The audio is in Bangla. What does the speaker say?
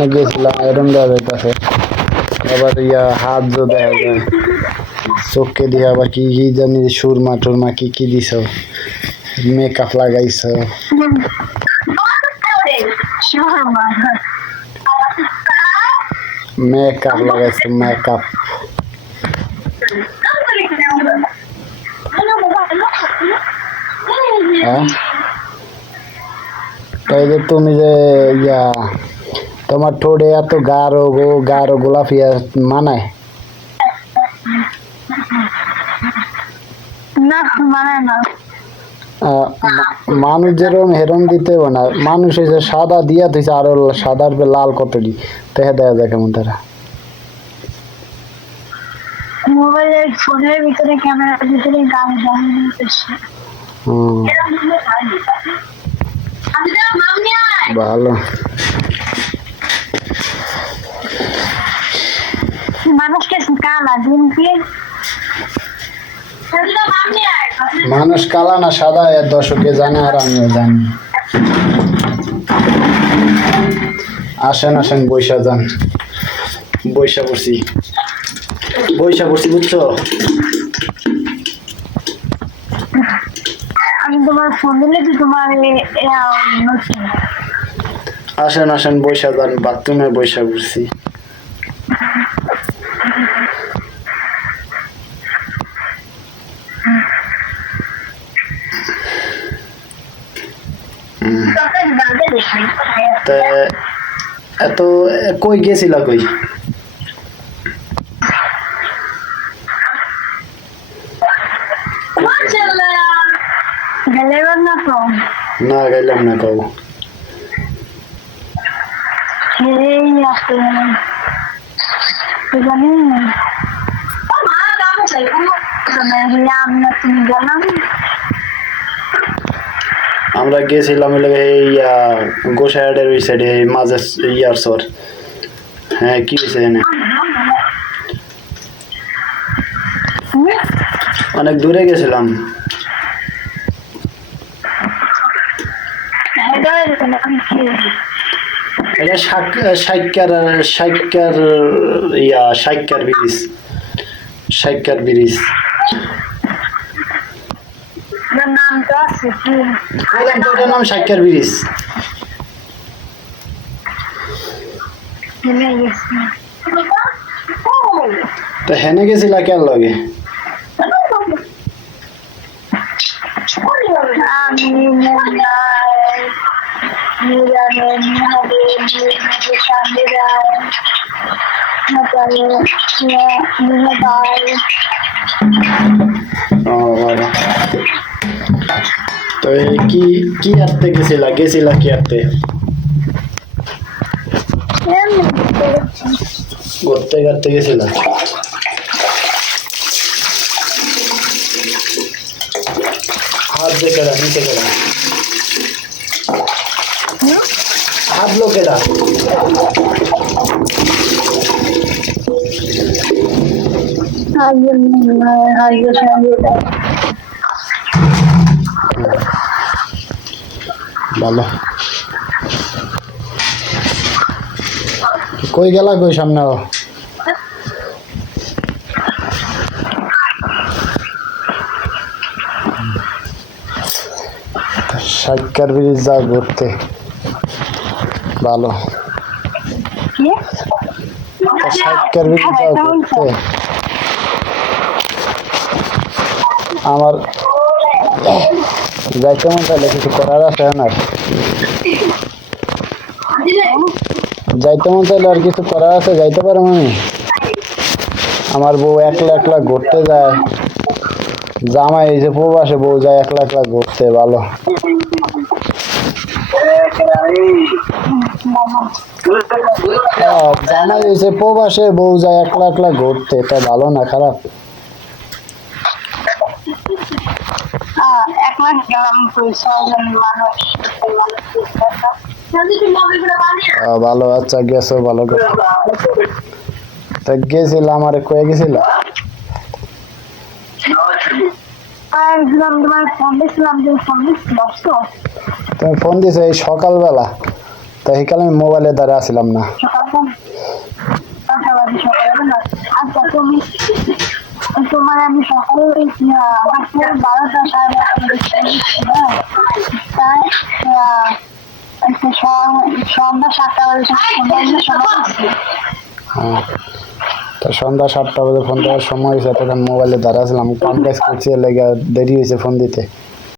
দোকানে গেছিলাম এরম দেওয়া যাইতেছে আবার ইয়া হাত জো দেখা যায় চোখকে দিয়ে আবার কি কি জানি সুরমা টুরমা কি কি দিছ মেকআপ লাগাইছ মেকআপ লাগাইছ মেকআপ হ্যাঁ তাই যে তুমি যে ইয়া তোমার ঠোঁটে এত গাঢ় গোলাপি মানায় মানুষ যেরকম হেরম দিতে না মানুষ এসে সাদা দিয়া দিছে আরো সাদার লাল কতটি দেখে দেয়া যায় কেমন তারা মোবাইলের ফোনের ভিতরে ক্যামেরার ভিতরে গান দিতেছে ভালো মানুষকে কালা দিনকে মানুষ কালা না সাদা এর দর্শকে জানে আর আমিও জানি আসেন আসেন বৈশা যান বৈশা বসি বুঝছো আমি তোমার ফোন দিলে তো তোমার আসেন আসেন বৈশা যান বাথরুমে বৈশা বসি এত কই গেছিলা কই না গেলাম না কও আমরা গেছিলাম এই গোসাইডের ওই সাইডে মাঝে ইয়ার সর হ্যাঁ কি হয়েছে এনে অনেক দূরে গেছিলাম এটা সাইকার ব্রিজ নাম সাইকার ব্রিজ তো হেনে গেছিলা কেন লাগে তো কি আনতে গেছিলা কি আনতে ঘুরতে গেছিলা হাত দেখেরা নিচে কেডা হাত লোকেরা ভালো কই গেলা কই সামনে সাইকার ব্রিজ যা ঘুরতে ভালো সাইকার ব্রিজ যা ঘুরতে আমার যাইতে মন চাইলে কিছু করার আছে না যাইতে মন চাইলে আর কিছু করার আছে যাইতে পারো আমি আমার বউ একলা ঘুরতে যায় জামাই এই যে প্রবাসে বউ যায় একলা ঘুরতে ভালো জামাই এসে প্রবাসে বউ যায় একলা ঘুরতে তা ভালো না খারাপ ভালো আচ্ছা গেছো ভালো তা গেছিলাম আরে কয়ে গেছিলাম তুমি ফোন দিছো এই সকালবেলা তাই কালে আমি মোবাইলে দ্বারা আসলাম না। সকালে না। আচ্ছা তুমি তোমার আমি সকালে 12টা 12:30 তাই সন্ধ্যা 7টা বাজে হ্যাঁ, তা সন্ধ্যা 7টা বাজে ফোন দেওয়ার সময় হয়েছে, তখন মোবাইলে দ্বারা আসলাম, কাম কাজ করছি, এর লেগে দেরি হয়েছে ফোন দিতে।